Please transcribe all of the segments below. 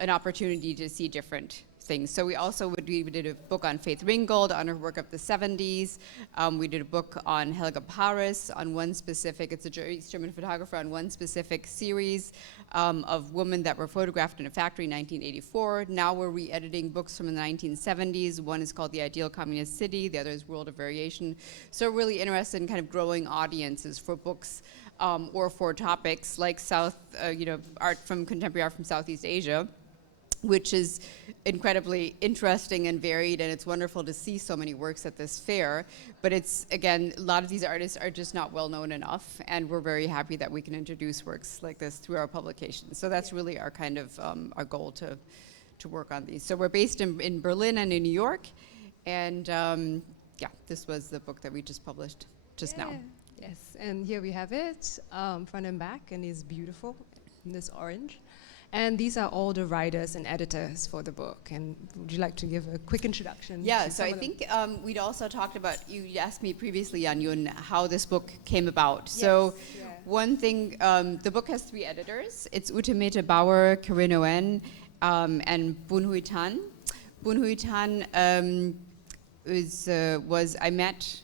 an opportunity to see different things. So we did a book on Faith Ringgold, on her work of the 70s. We did a book on Helga Paris, on one specific, it's a East German photographer, on one specific series of women that were photographed in a factory in 1984. Now we're re-editing books from the 1970s. One is called The Ideal Communist City, the other is World of Variation. So we're really interested in kind of growing audiences for books or for topics like contemporary art from Southeast Asia, which is incredibly interesting and varied, and it's wonderful to see so many works at this fair. But it's, again, a lot of these artists are just not well known enough, and we're very happy that we can introduce works like this through our publications. So that's really our kind of, our goal to work on these. So we're based in Berlin and in New York, and this was the book that we just published just now. Yes, and here we have it, front and back, and it's beautiful in this orange. And these are all the writers and editors for the book. And would you like to give a quick introduction? Yeah, so I think we'd also talked about, you asked me previously, Yanyun, how this book came about. Yes, so one thing, the book has 3 editors. It's Utemete Bauer, Corinne Owen, and Bunhui Tan. Bunhui Tan I met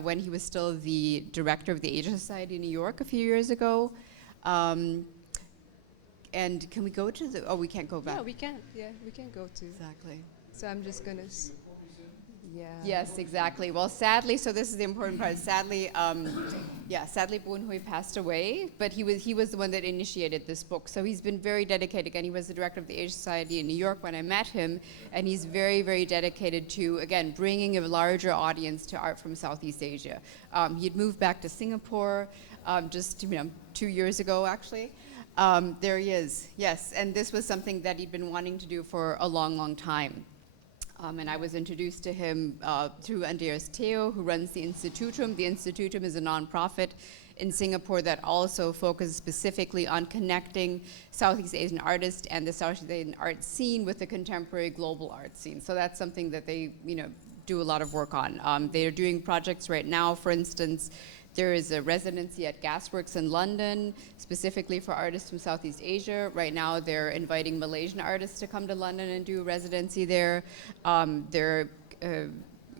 when he was still the director of the Asia Society in New York a few years ago. And can we go to the, we can't go back. Yeah, we can. Yeah, we can go to. Exactly. So I'm just going to, Yes, exactly. Well, sadly, so this is the important part. Sadly, sadly Bunhui passed away, but he was the one that initiated this book. So he's been very dedicated. Again, he was the director of the Asia Society in New York when I met him, and he's very, very dedicated to, again, bringing a larger audience to art from Southeast Asia. He'd moved back to Singapore just 2 years ago, actually. There he is, yes. And this was something that he'd been wanting to do for a long, long time. And I was introduced to him through Andreas Theo, who runs the Institutum. The Institutum is a nonprofit in Singapore that also focuses specifically on connecting Southeast Asian artists and the Southeast Asian art scene with the contemporary global art scene. So that's something that they, do a lot of work on. They are doing projects right now, for instance. There is a residency at Gasworks in London, specifically for artists from Southeast Asia. Right now, they're inviting Malaysian artists to come to London and do a residency there. They're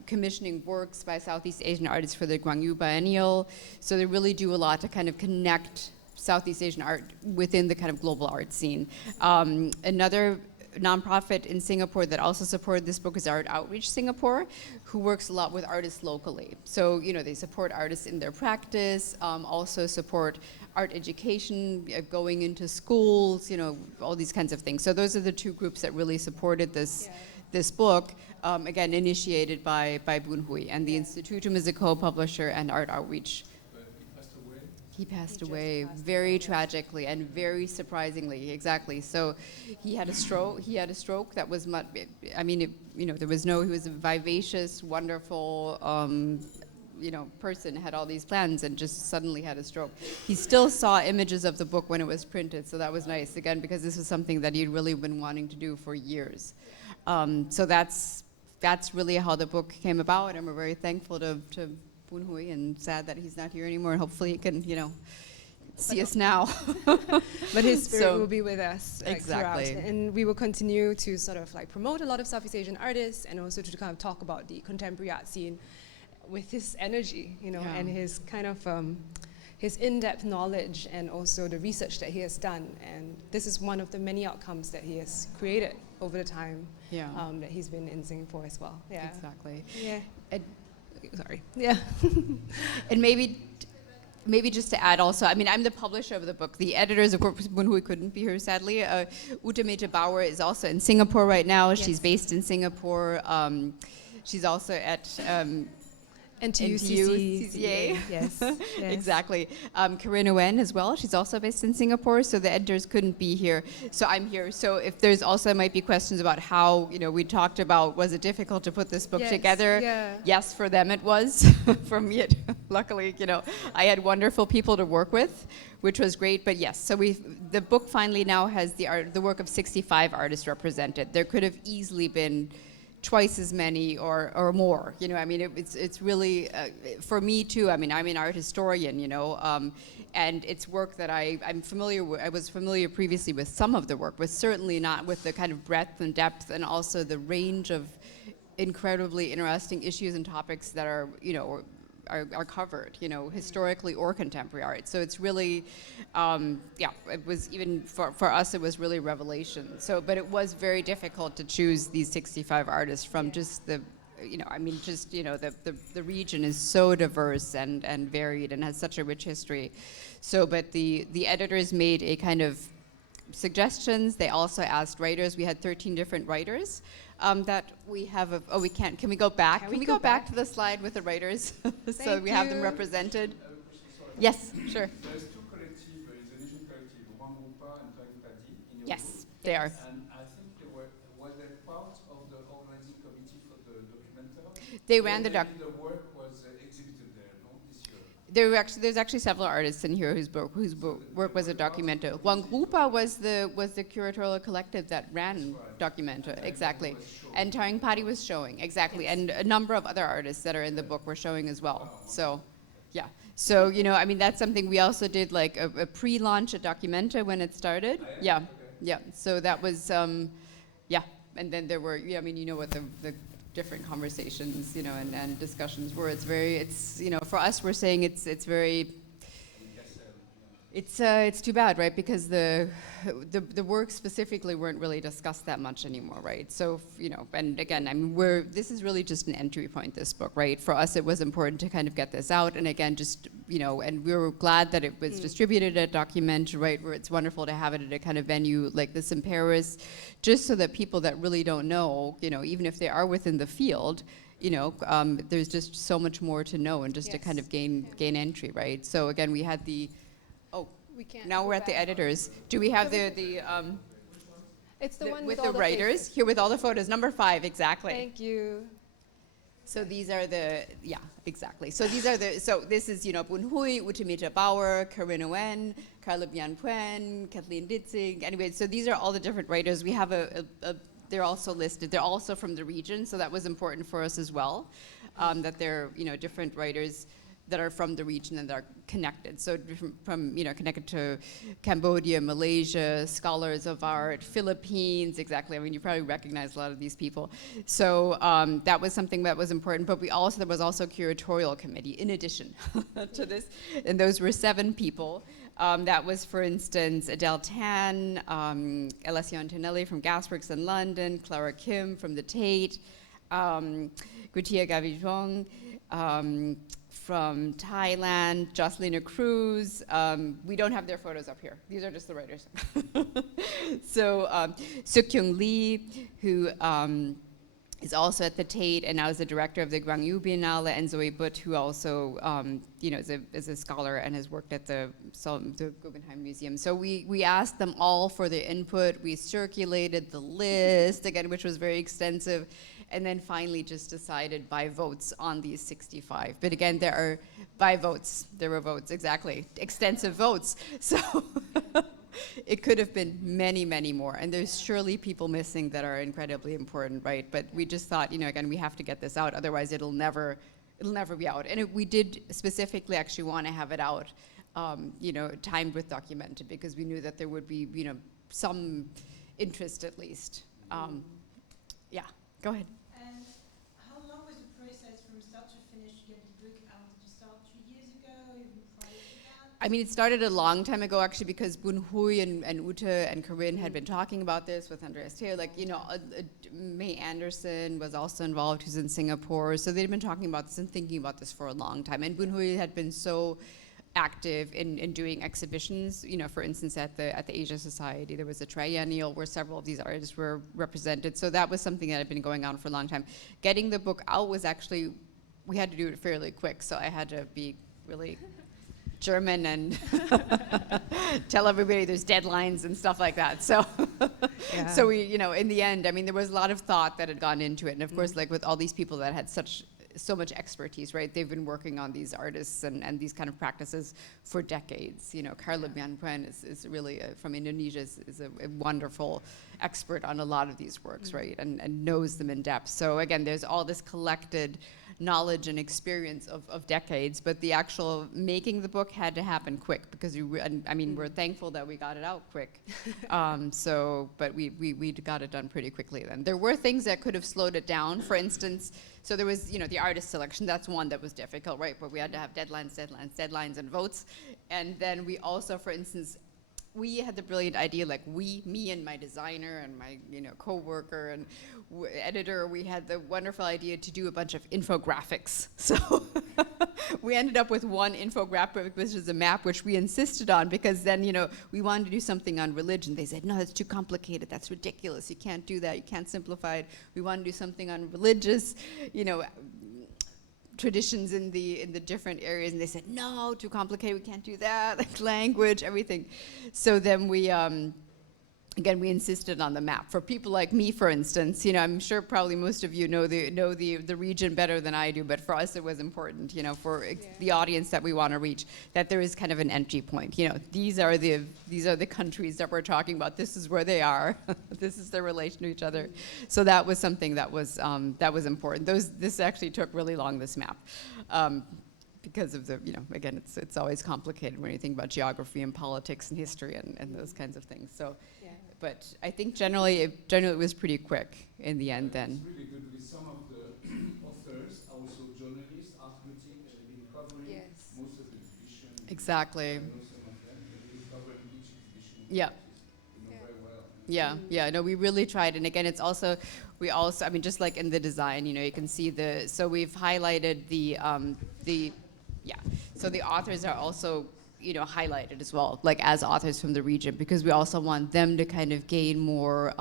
commissioning works by Southeast Asian artists for the Gwangju Biennial. So they really do a lot to kind of connect Southeast Asian art within the kind of global art scene. Another nonprofit in Singapore that also supported this book is Art Outreach Singapore, who works a lot with artists locally. So, they support artists in their practice, also support art education, going into schools, all these kinds of things. So those are the 2 groups that really supported this book, again, initiated by Bunhui. And the Institutum is a co-publisher, and Art Outreach. He passed away very tragically and very surprisingly, exactly. So he had a stroke that was, there was he was a vivacious, wonderful, person, had all these plans and just suddenly had a stroke. He still saw images of the book when it was printed, so that was nice, again, because this was something that he'd really been wanting to do for years. So that's really how the book came about, and we're very thankful to Bunhui, and sad that he's not here anymore, and hopefully he can, see us now. But his spirit will be with us exactly throughout. And we will continue to sort of promote a lot of Southeast Asian artists, and also to kind of talk about the contemporary art scene with his energy, and his kind of his in-depth knowledge, and also the research that he has done. And this is one of the many outcomes that he has created over the time that he's been in Singapore as well. Yeah, exactly. Yeah. Sorry. Yeah. And maybe just to add also, I'm the publisher of the book. The editors, of course, Bunhui couldn't be here, sadly. Utemete Bauer is also in Singapore right now. Yes. She's based in Singapore. She's also at NTU CCA. Yes. Exactly. Corinne Owen as well. She's also based in Singapore, so the editors couldn't be here. So I'm here. So if there's also might be questions about how, we talked about, was it difficult to put this book together? Yeah. Yes, for them it was. For me, luckily, I had wonderful people to work with, which was great. But yes, so the book finally now has the work of 65 artists represented. There could have easily been twice as many or more. You know, I mean, it's really for me too. I mean, I'm an art historian, you know, and it's work that I'm familiar with. I was familiar previously with some of the work, but certainly not with the kind of breadth and depth and also the range of incredibly interesting issues and topics that are, you know, are covered, you know, historically or contemporary art. So it's really, yeah, it was even for us, it was really revelation. So, but it was very difficult to choose these 65 artists from just the, you know, I mean, just, you know, the region is so diverse and varied and has such a rich history. So, but the editors made a kind of suggestions. They also asked writers. We had 13 different writers that we have. Oh, we can't. Can we go back? Can we go back to the slide with the writers so we have them represented? Yes, sure. There's two collectives, Indonesian collective, One Rupa and Tadi Tadi in your Yes, book. they are. And I think was they part of the organizing committee for the documentary? They ran the doc. The work was exhibited there, no, this year. There's actually several artists in here whose work was a documento. One Rupa was the curatorial collective that ran documento, exactly. And Taring Padi was showing, exactly. And a number of other artists that are in the book were showing as well. So, yeah. So, you know, I mean, that's something we also did, like a pre-launch at Documenta when it started. Yeah, yeah. So that was, yeah. And then there were, yeah, I mean, you know what the different conversations, you know, and discussions were. It's, you know, for us, we're saying it's very, it's too bad, right? Because the works specifically weren't really discussed that much anymore, right? So, you know, and again, I mean, this is really just an entry point, this book, right? For us, it was important to kind of get this out, and again, just, you know, and we were glad that it was distributed at Document, right? Where it's wonderful to have it at a kind of venue like this in Paris, just so that people that really don't know, you know, even if they are within the field, you know, there's just so much more to know and just to kind of gain entry, right? So again, we had the. We can't. Now we're at the editors. Do we have the It's the one with all the writers faces. here with all the photos? Number 5, exactly. Thank you. So these are the exactly. So these are so this is, you know, Bun Hui, Utimita Bauer, Corinne Wen, Carla Bian Puen, Kathleen Ditzing. Anyway, so these are all the different writers. We have they're also listed. They're also from the region, so that was important for us as well. That they're, you know, different writers that are from the region and that are connected. So from you know, connected to Cambodia, Malaysia, scholars of art, Philippines, exactly. I mean, you probably recognize a lot of these people. So that was something that was important, but there was also a curatorial committee in addition to this, and those were 7 people. That was, for instance, Adele Tan, Alessio Antonelli from Gasworks in London, Clara Kim from the Tate, Gutia Gavijong, from Thailand, Jocelyn Cruz. We don't have their photos up here. These are just the writers. So Suk-Kyung Lee, who is also at the Tate and now is the director of the Gwangju Biennale, and Zoe Butt, who also you know, is a scholar and has worked at the Guggenheim Museum. So we asked them all for their input. We circulated the list, again, which was very extensive, and then finally just decided by votes on these 65. But again, there were votes, exactly, extensive votes. So it could have been many, many more. And there's surely people missing that are incredibly important, right? But we just thought, you know, again, we have to get this out, otherwise it'll never be out. And we did specifically actually want to have it out, you know, timed with Documented, because we knew that there would be, you know, some interest at least. Yeah, go ahead. And how long was the process from start to finish to get the book out? Did you start 2 years ago, even prior to that? I mean, it started a long time ago, actually, because Bun Hui and Ute and Corinne had been talking about this with Andreas Taylor. Like, you know, May Anderson was also involved, who's in Singapore. So they'd been talking about this and thinking about this for a long time. And Bun Hui had been so active in doing exhibitions, you know, for instance, at the Asia Society, there was a triennial where several of these artists were represented. So that was something that had been going on for a long time. Getting the book out was actually, we had to do it fairly quick, so I had to be really German and tell everybody there's deadlines and stuff like that. So, Yeah. so we, you know, in the end, I mean, there was a lot of thought that had gone into it, and of course, like with all these people that had such so much expertise, right? They've been working on these artists and these kind of practices for decades. You know, Carla Bianpuen is really, from Indonesia, is a wonderful expert on a lot of these works, right? And knows them in depth. So again, there's all this collected knowledge and experience of decades, but the actual making the book had to happen quick because we're thankful that we got it out quick. But we got it done pretty quickly then. There were things that could have slowed it down. For instance, so there was, the artist selection. That's one that was difficult, right? But we had to have deadlines, and votes. And then we also, for instance, we had the brilliant idea, like me and my designer and my, co-worker and editor, we had the wonderful idea to do a bunch of infographics. So we ended up with one infographic, which is a map, which we insisted on because then, we wanted to do something on religion. They said, no, that's too complicated. That's ridiculous. You can't do that. You can't simplify it. We want to do something on religious, traditions in the different areas, and they said, no, too complicated, we can't do that, like language, everything. So then we we insisted on the map. For people like me, for instance, I'm sure probably most of you know the region better than I do, but for us it was important, for the audience that we want to reach, that there is kind of an entry point. These are the countries that we're talking about. This is where they are. This is their relation to each other. So that was something that was important. This actually took really long, this map. Because of the, again, it's always complicated when you think about geography and politics and history and those kinds of things. So, but I think generally it was pretty quick in the end then. It's really good with some of the authors, also journalists, art critic, have been covering most of the exhibition. Exactly. I know some of them, they've been covering each exhibition. Yeah. Very well. Yeah, no, we really tried. And again, it's also, just like in the design, you can see so we've highlighted so the authors are also, highlighted as well, like as authors from the region, because we also want them to kind of gain more,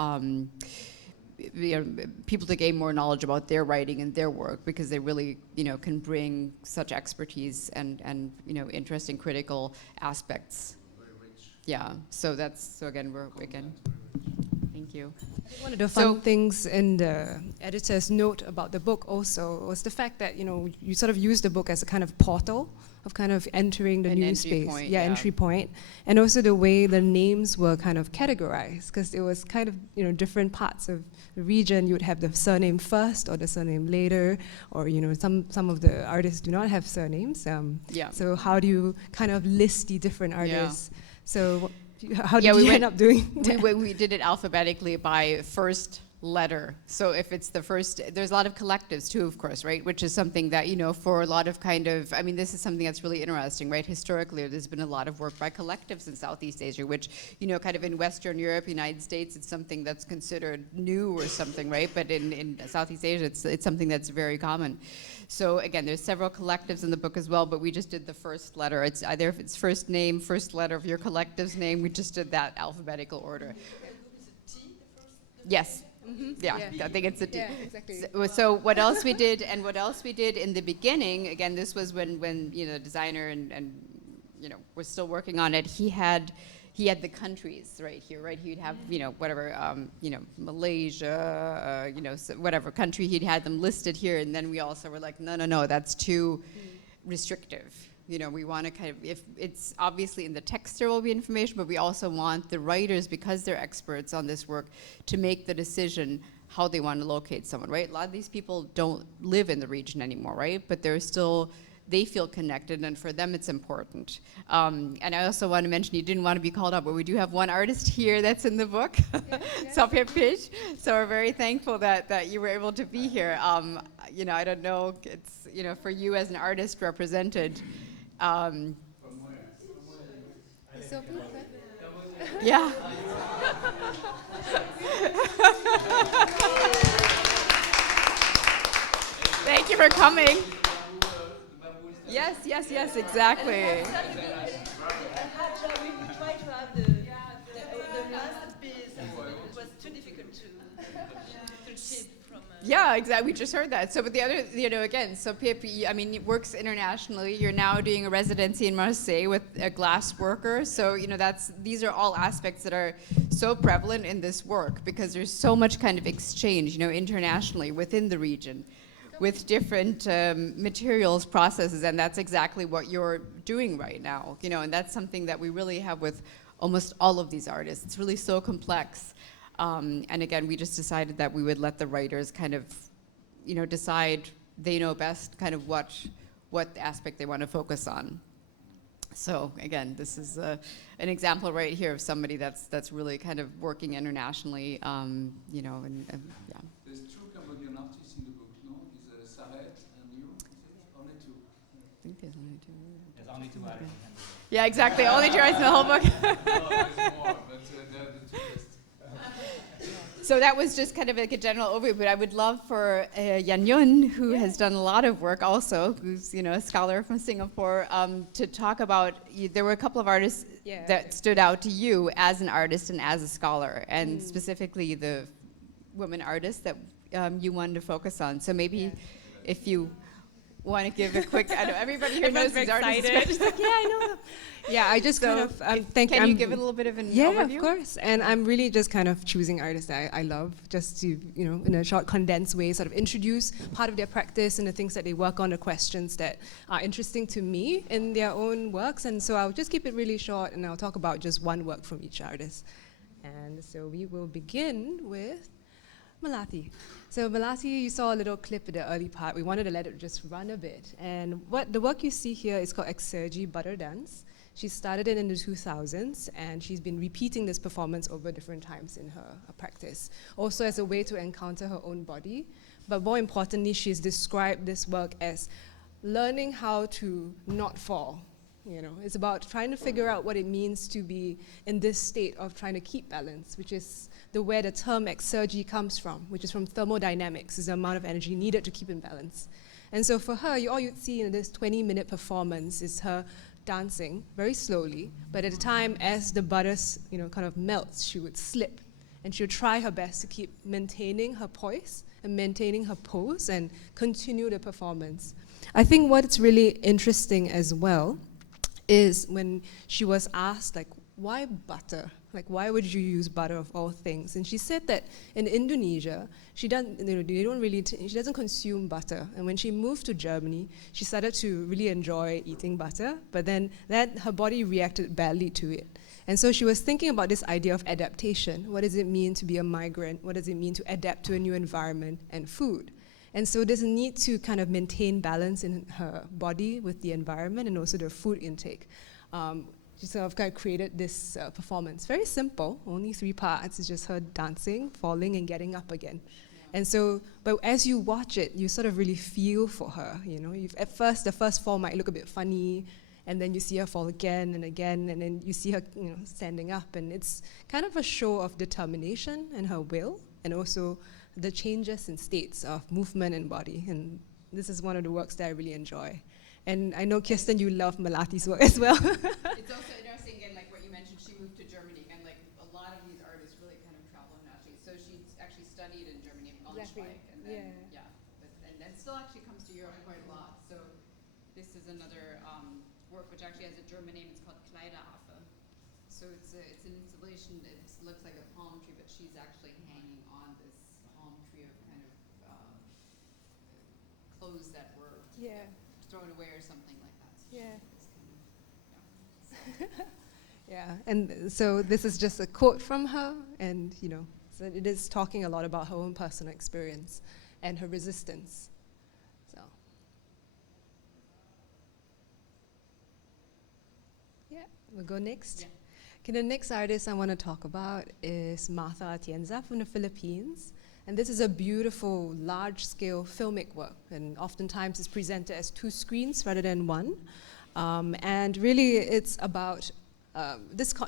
people to gain more knowledge about their writing and their work, because they really, can bring such expertise and interesting critical aspects. Very rich. Yeah, so again, thank you. One of the fun things in the editor's note about the book also was the fact that, you sort of use the book as a kind of portal of kind of entering the new space. Entry point. And also the way the names were kind of categorized, because it was kind of, different parts of the region. You would have the surname first or the surname later, or, some of the artists do not have surnames. So how do you kind of list the different artists? So how did you end up doing that? We did it alphabetically by first letter. So if it's the first, there's a lot of collectives too, of course, right? Which is something that, for a lot of this is something that's really interesting, right? Historically, there's been a lot of work by collectives in Southeast Asia, which, kind of in Western Europe, United States, it's something that's considered new or something, right? But in Southeast Asia, it's something that's very common. So again, there's several collectives in the book as well, but we just did the first letter. It's either if it's first name, first letter of your collective's name, we just did that alphabetical order. Yes. Mm-hmm. Yeah, I think it's a D. Yeah, exactly. So what else we did, in the beginning, again, this was when the designer and we're still working on it. He had the countries right here, right? He'd have whatever Malaysia, so whatever country, he'd had them listed here, and then we also were like, no, that's too restrictive. We want to kind of, if it's obviously in the text there will be information, but we also want the writers, because they're experts on this work, to make the decision how they want to locate someone, right? A lot of these people don't live in the region anymore, right? But they feel connected, and for them it's important. And I also want to mention, you didn't want to be called out, but we do have one artist here that's in the book, Sophia Page. So we're very thankful that you were able to be here. I don't know, it's, for you as an artist represented. From where? Yeah. Thank you for coming. Yes, exactly. We tried to have the last piece. It was too difficult to achieve from. Yeah, exactly. We just heard that. So, but the other, again, so PFP, it works internationally. You're now doing a residency in Marseille with a glass worker. So, these are all aspects that are so prevalent in this work, because there's so much kind of exchange, internationally within the region. with different materials, processes, and that's exactly what you're doing right now. And that's something that we really have with almost all of these artists. It's really so complex. And again, we just decided that we would let the writers kind of, decide they know best kind of what aspect they want to focus on. So again, this is an example right here of somebody that's really kind of working internationally, and yeah. There's two Cambodian artists in the book, no? Is Saret and you? Is it? Only two. I think there's only two. There's only 2 artists. Yeah, exactly. Only two artists in the whole book. No, there's more, but they're the two best. So that was just kind of like a general overview, but I would love for Yanyun, who has done a lot of work also, who's a scholar from Singapore, to talk about, there were a couple of artists that stood out to you as an artist and as a scholar, and specifically the women artists that you wanted to focus on. So maybe if you want to give a quick, I know everybody here knows these artists. Yeah, I know them. Yeah, I just kind of think. Can you give it a little bit of an overview? Yeah, of course. And I'm really just kind of choosing artists that I love, just to, in a short, condensed way, sort of introduce part of their practice and the things that they work on, the questions that are interesting to me in their own works. And so I'll just keep it really short, and I'll talk about just one work from each artist. And so we will begin with Melati. So Melati, you saw a little clip in the early part. We wanted to let it just run a bit. And what the work you see here is called Exergi Butter Dance. She started it in the 2000s, and she's been repeating this performance over different times in her practice, also as a way to encounter her own body. But more importantly, she's described this work as learning how to not fall. It's about trying to figure out what it means to be in this state of trying to keep balance, which is where the term exergy comes from, which is from thermodynamics, is the amount of energy needed to keep in balance. And so for her, all you'd see in this 20-minute performance is her dancing very slowly, but at a time as the butter kind of melts, she would slip, and she would try her best to keep maintaining her poise and maintaining her pose and continue the performance. I think what's really interesting as well is when she was asked, why butter? Why would you use butter of all things? And she said that in Indonesia, she doesn't consume butter. And when she moved to Germany, she started to really enjoy eating butter, but then her body reacted badly to it. And so she was thinking about this idea of adaptation. What does it mean to be a migrant? What does it mean to adapt to a new environment and food? And so there's a need to kind of maintain balance in her body with the environment and also the food intake. She sort of kind of created this performance. Very simple, only 3 parts. It's just her dancing, falling, and getting up again. Yeah. And so, but as you watch it, you sort of really feel for her. At first, the first fall might look a bit funny, and then you see her fall again, and then you see her standing up. And it's kind of a show of determination and her will, and also the changes in states of movement and body. And this is one of the works that I really enjoy. And I know, Kirsten, you love Melati's work as well. It's also interesting, again, like what you mentioned, she moved to Germany, and like a lot of these artists really kind of travel internationally. So she actually studied in Germany, in Braunschweig, and then, and then still actually comes to Europe quite a lot. So this is another work which actually has a German name. It's called Kleideraffe. So it's an installation that looks like a palm tree, but she's actually hanging on this palm tree of kind of clothes that were thrown away or something like that. So Yeah, and so this is just a quote from her, and so it is talking a lot about her own personal experience and her resistance. So we'll go next. Yeah. Okay, the next artist I want to talk about is Martha Atienza from the Philippines. And this is a beautiful, large-scale filmic work, and oftentimes it's presented as 2 screens rather than 1. And really, it's about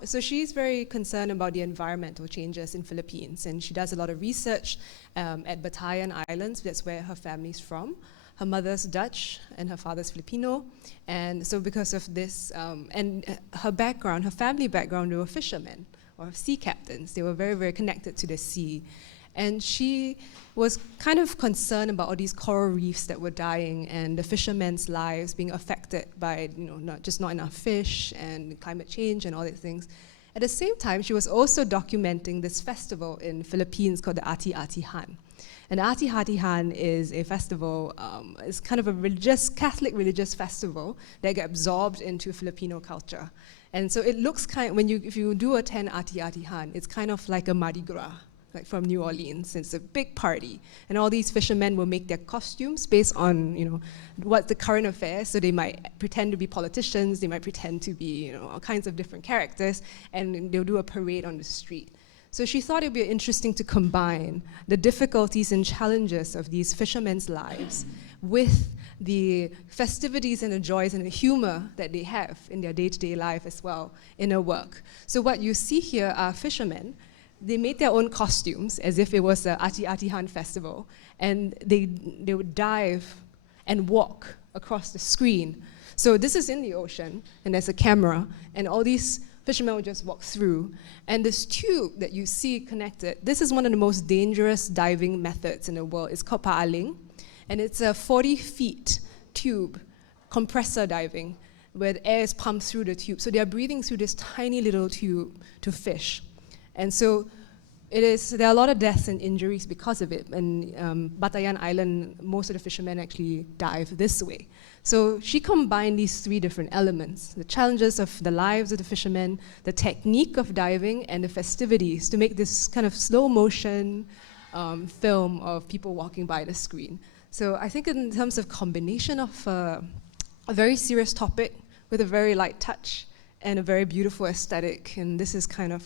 so she's very concerned about the environmental changes in Philippines, and she does a lot of research at Batayan Islands. That's where her family's from. Her mother's Dutch and her father's Filipino, and so because of this, and her background, her family background, they were fishermen or sea captains. They were very, very connected to the sea. And she was kind of concerned about all these coral reefs that were dying and the fishermen's lives being affected by, not enough fish and climate change and all these things. At the same time, she was also documenting this festival in Philippines called the Ati-Atihan. And the Ati-Atihan is a festival, it's kind of a Catholic religious festival that got absorbed into Filipino culture. And so it looks if you do attend Ati-Atihan, it's kind of like a Mardi Gras, like from New Orleans. It's a big party. And all these fishermen will make their costumes based on, what the current affairs. So they might pretend to be politicians, they might pretend to be, all kinds of different characters, and they'll do a parade on the street. So she thought it would be interesting to combine the difficulties and challenges of these fishermen's lives with the festivities and the joys and the humor that they have in their day-to-day life as well in her work. So what you see here are fishermen. They made their own costumes as if it was the Ati-Atihan festival, and they would dive and walk across the screen. So this is in the ocean, and there's a camera, and all these fishermen would just walk through. And this tube that you see connected, this is one of the most dangerous diving methods in the world. It's called paaling, and it's a 40-feet tube, compressor diving, where the air is pumped through the tube. So they are breathing through this tiny little tube to fish. And so there are a lot of deaths and injuries because of it. And Batayan Island, most of the fishermen actually dive this way. So she combined these three different elements: the challenges of the lives of the fishermen, the technique of diving, and the festivities to make this kind of slow motion film of people walking by the screen. So I think in terms of combination of a very serious topic with a very light touch and a very beautiful aesthetic, and this is kind of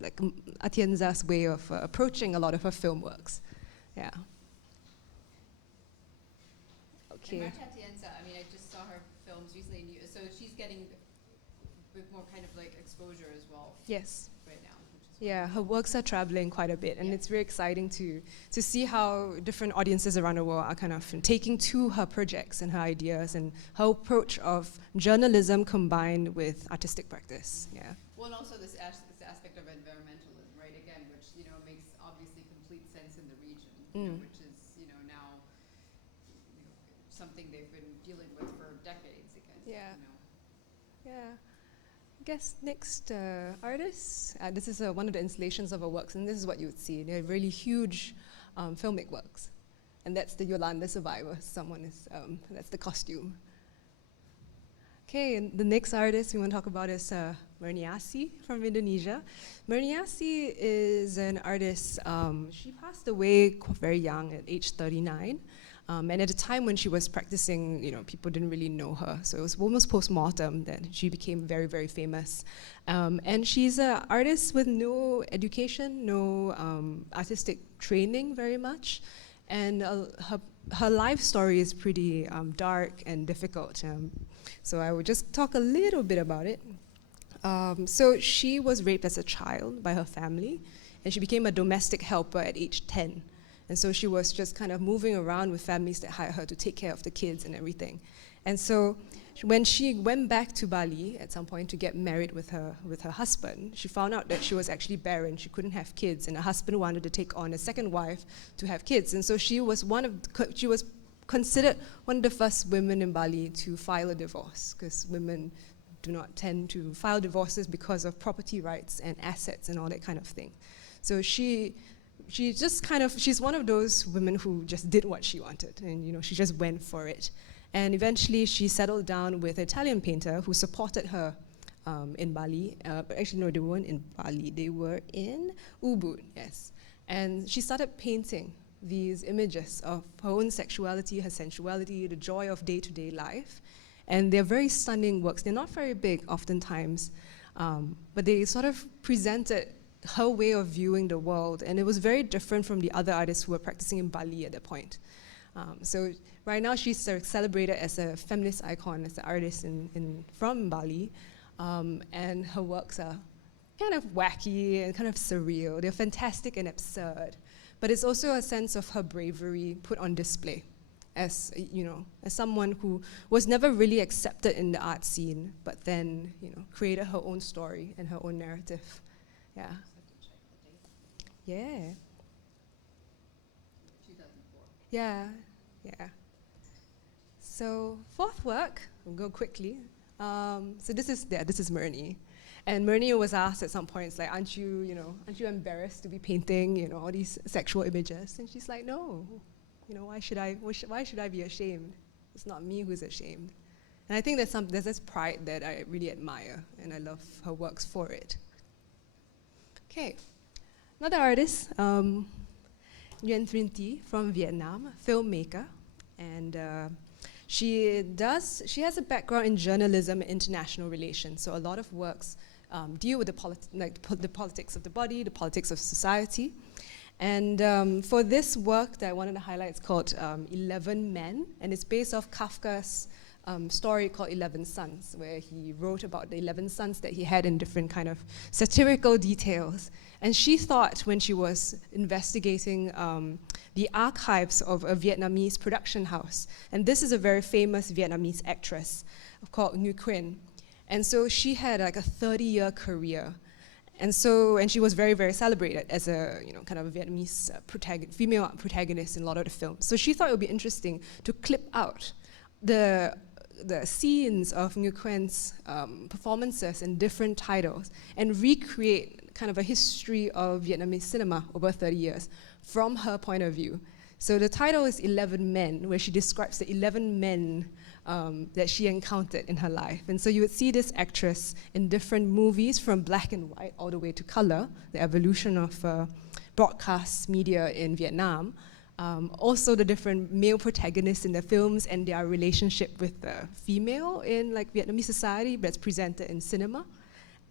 like Atienza's way of approaching a lot of her film works. Yeah. Okay. And Atienza, I just saw her films recently, so she's getting a bit more kind of like exposure as well. Yes. Right now. Yeah, her works are traveling quite a bit, and it's very exciting to see how different audiences around the world are kind of taking to her projects and her ideas and her approach of journalism combined with artistic practice. Yeah. Well, and also this aspect of environmentalism, right? Again, which makes obviously complete sense in the region, which is now something they've been dealing with for decades. Again. Yeah. Yeah. I guess next artist. This is one of the installations of her works, and this is what you would see. They're really huge filmic works, and that's the Yolanda Survivor. That's the costume. Okay, and the next artist we want to talk about is Myrniasi from Indonesia. Myrniasi is an artist. She passed away very young at age 39. And at a time when she was practicing, people didn't really know her. So it was almost post-mortem that she became very, very famous. And she's an artist with no education, no artistic training very much. And her life story is pretty dark and difficult. So I will just talk a little bit about it. So she was raped as a child by her family, and she became a domestic helper at age 10. And so she was just kind of moving around with families that hired her to take care of the kids and everything. And so when she went back to Bali at some point to get married with her husband, she found out that she was actually barren. She couldn't have kids, and her husband wanted to take on a second wife to have kids. And so she was considered one of the first women in Bali to file a divorce, because women do not tend to file divorces because of property rights and assets and all that kind of thing. So she's one of those women who just did what she wanted, and she just went for it. And eventually she settled down with an Italian painter who supported her in Bali. But actually, no, they weren't in Bali, they were in Ubud, yes. And she started painting these images of her own sexuality, her sensuality, the joy of day-to-day life. And they're very stunning works. They're not very big oftentimes, but they sort of presented her way of viewing the world, and it was very different from the other artists who were practicing in Bali at that point. So right now she's celebrated as a feminist icon, as an artist from Bali, and her works are kind of wacky and kind of surreal. They're fantastic and absurd, but it's also a sense of her bravery put on display as someone who was never really accepted in the art scene, but then created her own story and her own narrative. Yeah. Yeah. 2004. Yeah. So fourth work, I'll go quickly. So this is Myrni. And Murnau was asked at some points, like, aren't you embarrassed to be painting, all these sexual images? And she's like, no, why should I be ashamed? It's not me who's ashamed. And I think there's this pride that I really admire, and I love her works for it. Okay, another artist, Yanyun from Vietnam, filmmaker, and she has a background in journalism and international relations, so a lot of works deal with the politics of the body, the politics of society. And for this work that I wanted to highlight, it's called 11 Men, and it's based off Kafka's story called 11 Sons, where he wrote about the 11 sons that he had in different kind of satirical details. And she thought, when she was investigating the archives of a Vietnamese production house, and this is a very famous Vietnamese actress called Ngu Quyen. And so she had like a 30-year career. And she was very, very celebrated as a kind of a Vietnamese female protagonist in a lot of the films. So she thought it would be interesting to clip out the scenes of Ngu Quyen's performances in different titles and recreate kind of a history of Vietnamese cinema over 30 years from her point of view. So the title is 11 Men, where she describes the 11 men that she encountered in her life. And so you would see this actress in different movies, from black and white all the way to color, the evolution of broadcast media in Vietnam. Also the different male protagonists in the films and their relationship with the female in like Vietnamese society that's presented in cinema.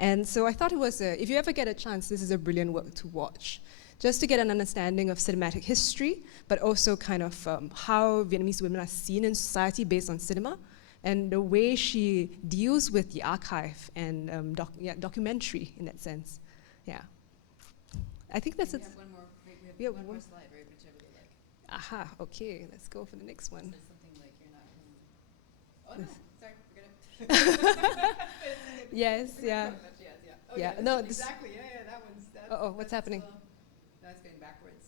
And so I thought it was, if you ever get a chance, this is a brilliant work to watch, just to get an understanding of cinematic history, but also kind of how Vietnamese women are seen in society based on cinema, and the way she deals with the archive and documentary in that sense. Yeah. I think that's it. We have one more, we have one more slide, right, which I really like. Aha, okay, let's go for the next one. Something like you're not. Oh no, sorry, we're gonna. Yes, yeah. Oh, Yeah, yeah, no, exactly. Yeah, that one's. Uh-oh, what's happening? No, it's going backwards.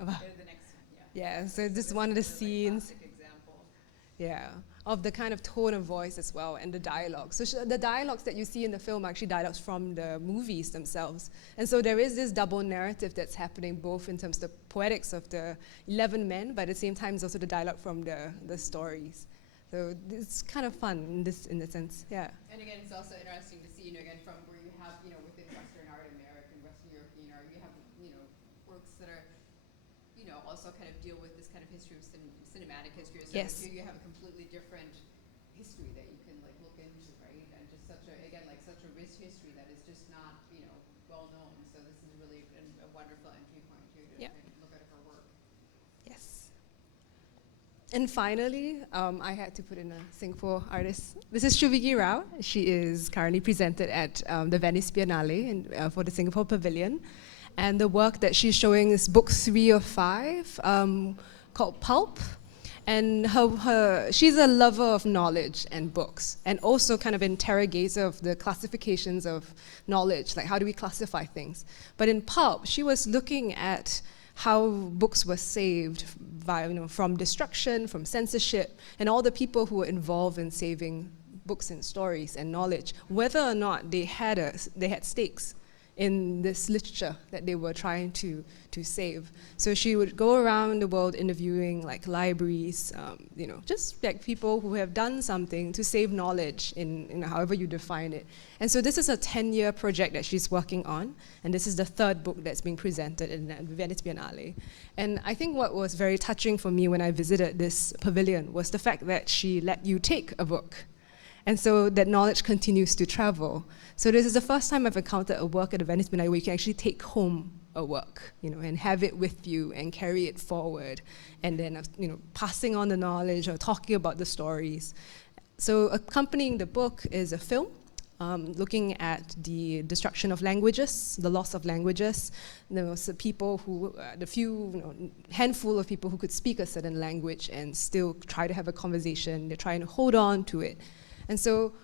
Oh, Go to the next one. Yeah. yeah, so this is one of the scenes. Classic example. Yeah, of the kind of tone of voice as well, and the dialogue. So the dialogues that you see in the film are actually dialogues from the movies themselves. And so there is this double narrative that's happening, both in terms of the poetics of the 11 men, but at the same time it's also the dialogue from the stories. So it's kind of fun in the sense, yeah. And again, it's also interesting to see, again, from where you have, within Western art, American, Western European art, you have, works that are, also kind of deal with this kind of history of cinematic history. So Yes. here you have a completely different history that you can look into, right? And just such a rich history that is just not, well known. So this is really a wonderful entry point here to look at her work. Yes. And finally, I had to put in a Singapore artist. This is Shuvigi Rao. She is currently presented at the Venice Biennale for the Singapore Pavilion. And the work that she's showing is book 3 of 5, called Pulp. And she's a lover of knowledge and books, and also kind of interrogator of the classifications of knowledge, like how do we classify things. But in Pulp, she was looking at how books were saved from destruction, from censorship, and all the people who were involved in saving books and stories and knowledge, whether or not they had stakes in this literature that they were trying to save. So she would go around the world interviewing like libraries, just like people who have done something to save knowledge in however you define it. And so this is a 10-year project that she's working on, and this is the 3rd book that's being presented in the Venice Biennale. And I think what was very touching for me when I visited this pavilion was the fact that she let you take a book. And so that knowledge continues to travel. So this is the first time I've encountered a work at the Venice Biennale where you can actually take home a work, and have it with you and carry it forward, and then, passing on the knowledge or talking about the stories. So accompanying the book is a film looking at the destruction of languages, the loss of languages. There was people who, handful of people who could speak a certain language and still try to have a conversation. They're trying to hold on to it. And so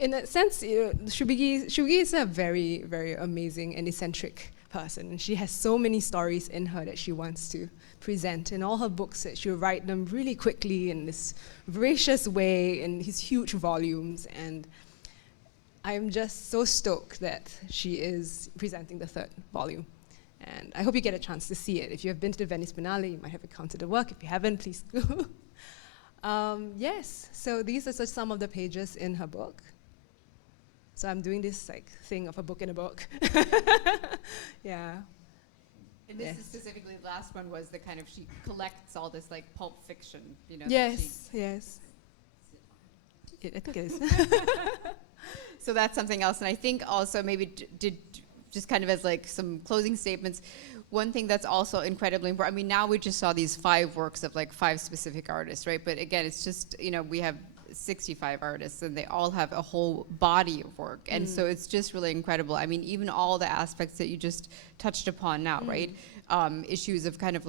in that sense, Shuvigi is a very, very amazing and eccentric person. And she has so many stories in her that she wants to present. In all her books, that she'll write them really quickly in this voracious way in these huge volumes. And I'm just so stoked that she is presenting the 3rd volume. And I hope you get a chance to see it. If you have been to the Venice Biennale, you might have encountered the work. If you haven't, please go. Yes, so these are just some of the pages in her book. So I'm doing this thing of a book in a book. Yeah. And this is specifically, the last one was the kind of, she collects all this pulp fiction, Yes, yes. I think it is. So that's something else. And I think also maybe did just kind of as some closing statements, one thing that's also incredibly important, I mean, now we just saw these 5 works of 5 specific artists, right? But again, it's just, we have 65 artists and they all have a whole body of work. And so it's just really incredible. I mean, even all the aspects that you just touched upon now, right? Issues of kind of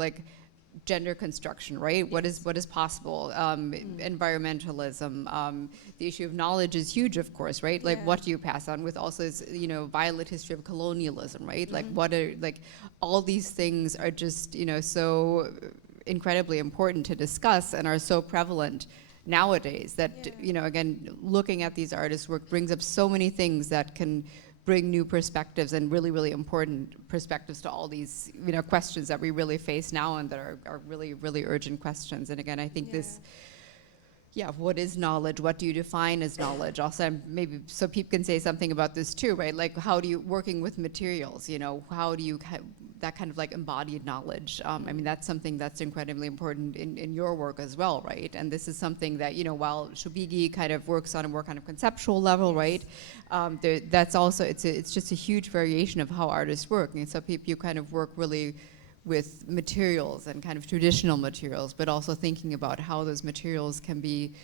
gender construction, right? Yes. What is possible? Environmentalism. The issue of knowledge is huge, of course, right? What do you pass on? With also this, violent history of colonialism, right? What are all these things are just so incredibly important to discuss and are so prevalent nowadays that again, looking at these artists' work brings up so many things that can bring new perspectives and really, really important perspectives to all these, questions that we really face now and that are really, really urgent questions. And again, I think what is knowledge? What do you define as knowledge? Also, maybe so people can say something about this too, right? How do you, working with materials, how do you, that kind of embodied knowledge? I mean, that's something that's incredibly important in your work as well, right? And this is something that, while Shobigi kind of works on a more kind of conceptual level, right? That's also, it's just a huge variation of how artists work. And so you kind of work really with materials and kind of traditional materials, but also thinking about how those materials can be,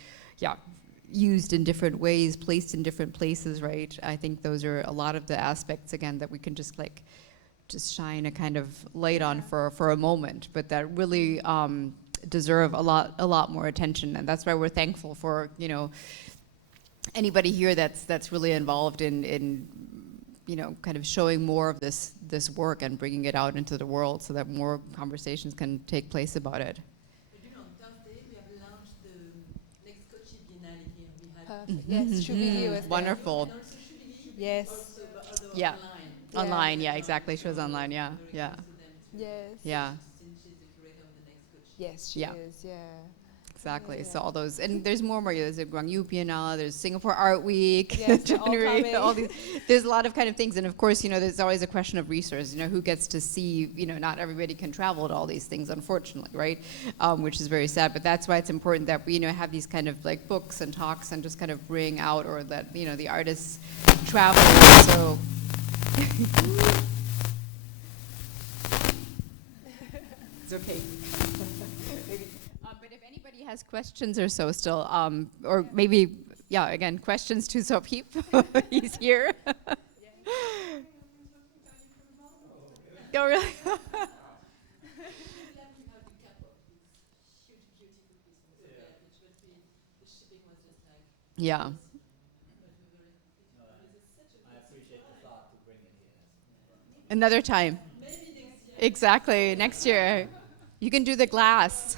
used in different ways, placed in different places, right? I think those are a lot of the aspects, again, that we can just shine a kind of light on for a moment, but that really deserve a lot more attention. And that's why we're thankful for, anybody here that's really involved in kind of showing more of this work and bringing it out into the world so that more conversations can take place about it. On Thursday, we have launched the next Kochi Biennale here. We had Perfect. Yes, Shubigi was there. Wonderful. And also Shubigi, Yes. also, but also Yeah. online. Online, yeah, exactly. Shows online, yeah. Yes. Yeah. She's the curator of the next Kochi. Yes, she Yeah. is, yeah. Exactly. So all those, and there's more. There's a Gwangju Biennale. There's Singapore Art Week. Yes, they're all January. coming. All these. There's a lot of kind of things, and of course, there's always a question of resources. Who gets to see? Not everybody can travel to all these things, unfortunately, right? Which is very sad. But that's why it's important that we, have these kind of books and talks, and just kind of bring out, or that the artists travel. So. It's okay. But if anybody has questions or so still, or maybe, again, questions to Sopip, he's here. Oh, really? Yeah. I appreciate the thought to bring it here. Another time. Exactly, next year. You can do the glass.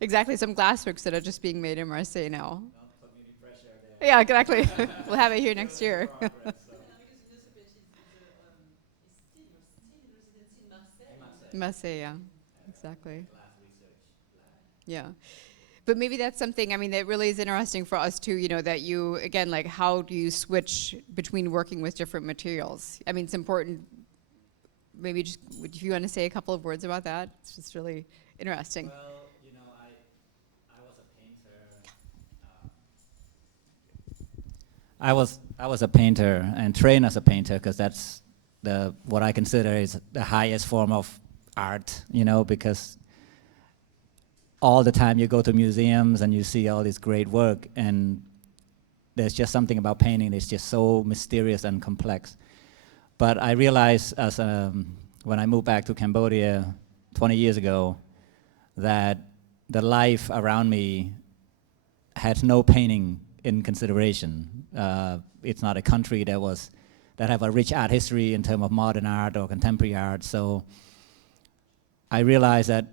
Exactly, some glassworks that are just being made in Marseille now. Don't put me any pressure there. Yeah, exactly. We'll have it here next year. Progress, so. Marseille, yeah, exactly. Glass research lab. Yeah. But maybe that's something, that really is interesting for us too, that you, again, how do you switch between working with different materials? It's important. Maybe just, if you want to say a couple of words about that, it's just really interesting. Well, I was a painter. I was a painter and trained as a painter because that's what I consider is the highest form of art, because all the time you go to museums and you see all this great work, and there's just something about painting that's just so mysterious and complex. But I realized when I moved back to Cambodia 20 years ago that the life around me had no painting in consideration. It's not a country that have a rich art history in terms of modern art or contemporary art. So I realized that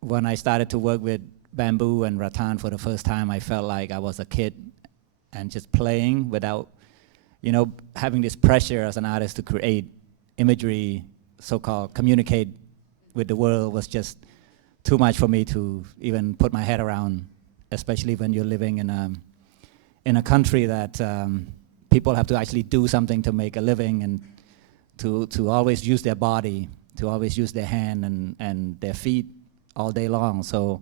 when I started to work with bamboo and rattan for the first time, I felt like I was a kid and just playing without, having this pressure as an artist to create imagery, so-called communicate with the world, was just too much for me to even put my head around, especially when you're living in a country that people have to actually do something to make a living, and to always use their body, to always use their hand and their feet all day long. So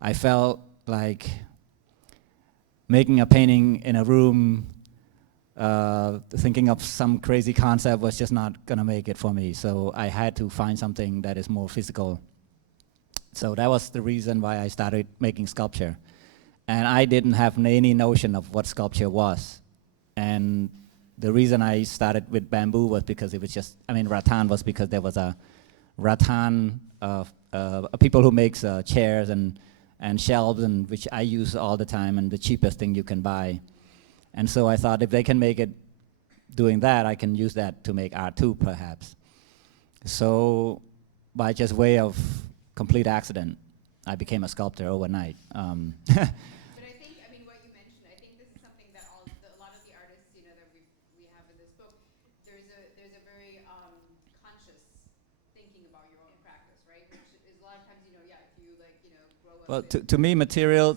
I felt like making a painting in a room, thinking of some crazy concept was just not gonna make it for me. So I had to find something that is more physical. So that was the reason why I started making sculpture. And I didn't have any notion of what sculpture was. And the reason I started with bamboo was because it was just, rattan was because there was a rattan, people who makes chairs and shelves, and which I use all the time, and the cheapest thing you can buy. And so I thought if they can make it doing that, I can use that to make art too, perhaps. So by just way of complete accident, I became a sculptor overnight. But I think, what you mentioned, I think this is something that a lot of the artists, that we have in this book, there's a very conscious thinking about your own practice, right? Which is a lot of times, if you grow up. Well, to me, material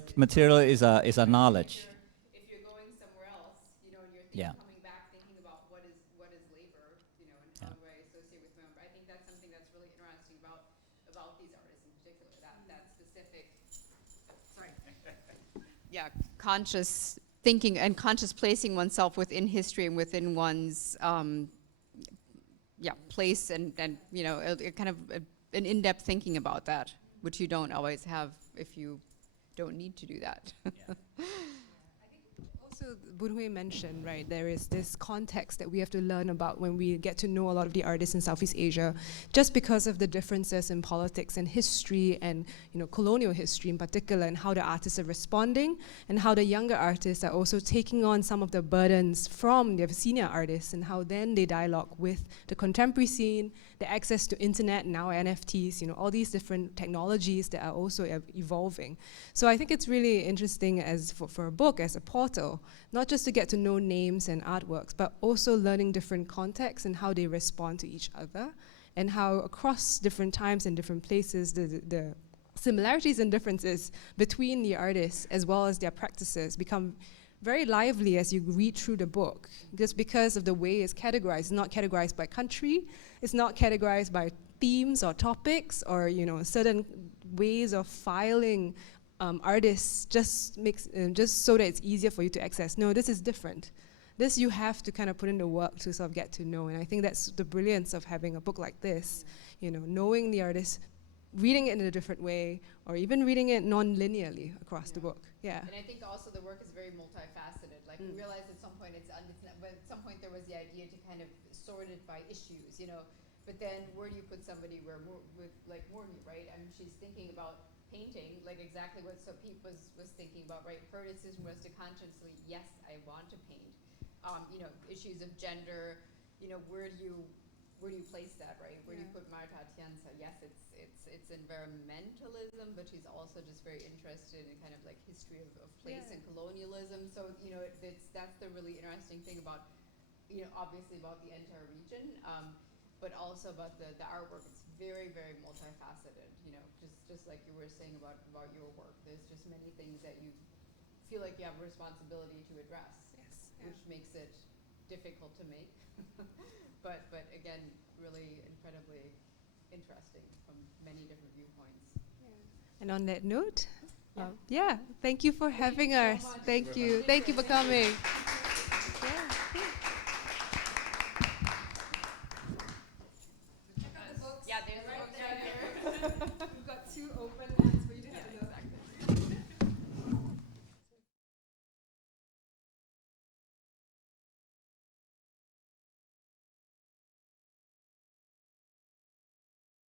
is a knowledge. If you're going somewhere else, and you're Yeah. coming back thinking about what is labor, and how do I associate with my own. I think that's something that's really interesting about these artists in particular. That specific. Sorry. Yeah, conscious thinking and conscious placing oneself within history and within one's place and a kind of an in-depth thinking about that, which you don't always have if you don't need to do that. Also, Bunhui mentioned, right, there is this context that we have to learn about when we get to know a lot of the artists in Southeast Asia, just because of the differences in politics and history and colonial history in particular, and how the artists are responding, and how the younger artists are also taking on some of the burdens from their senior artists, and how then they dialogue with the contemporary scene, the access to internet, now NFTs, all these different technologies that are also evolving. So I think it's really interesting as for a book, as a portal, not just to get to know names and artworks, but also learning different contexts and how they respond to each other, and how across different times and different places, the similarities and differences between the artists as well as their practices become very lively as you read through the book, just because of the way it's categorized. It's not categorized by country, it's not categorized by themes or topics or certain ways of filing artists just so that it's easier for you to access. No, this is different. This you have to kind of put in the work to sort of get to know, and I think that's the brilliance of having a book like this, knowing the artist, reading it in a different way, or even reading it non-linearly across the book. Yeah. And I think also the work is very multifaceted. Like we realized at some point but at some point there was the idea to kind of sort it by issues, But then where do you put somebody with Morton, right? She's thinking about painting, like exactly what Pete was thinking about, right? Her decision was to consciously, yes, I want to paint. Issues of gender, where do you place that, right? Where do you put Marta Atienza? Yes, it's environmentalism, but she's also just very interested in kind of like history of place and colonialism. So that's the really interesting thing about, obviously about the entire region, but also about the artwork. It's very, very multifaceted. Just like you were saying about your work. There's just many things that you feel like you have a responsibility to address, which makes it difficult to make. But again, really incredibly interesting from many different viewpoints. Yeah. And on that note, thank you for having us. Thank you for coming.